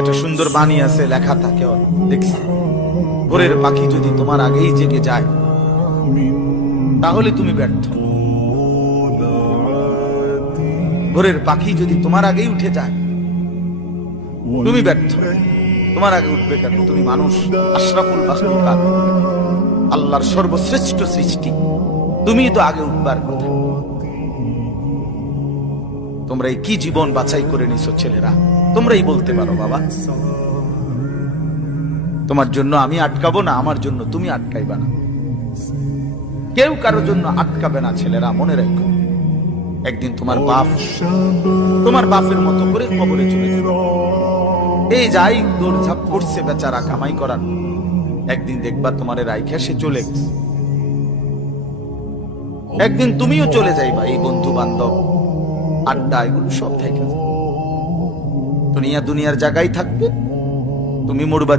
একটা সুন্দর বাণী আছে, লেখা থাকে, দেখছি, ভোরের পাখি যদি তোমার আগেই জেগে যায় তাহলে তুমি ব্যর্থ। ভোরের পাখি যদি তোমার আগেই উঠে যায় তুমি ব্যর্থ। তোমার আগে উঠবে কেন? তুমি মানুষ, আশরাফুল মাখলুকাত, আল্লাহর সর্বশ্রেষ্ঠ সৃষ্টি, তুমি তো আগে উঠবার কথা। তোমরা এই কি জীবন বাছাই করে নিছো ছেলেরা? তোমরাই বলতে পারো বাবা, তোমার জন্য আমি আটকাবো না, আমার জন্য তুমি আটকাইবা না। কেউ কারোর জন্য আটকাবে না ছেলেরা, মনে রাখো। একদিন তোমার বাপ তোমার বাপের মতো করে কবরে চলে যাবে। এই যাই দৌড়ঝাঁপ করছে বেচারা কামাই করার, একদিন দেখবা তোমার রাইখা সে চলে গেছে। একদিন তুমিও চলে যাইবা। এই বন্ধু বান্ধব আড্ডা এগুলো সব থেকে দুনিয়ার জায়গায় থাকবে, তুমি মরবা।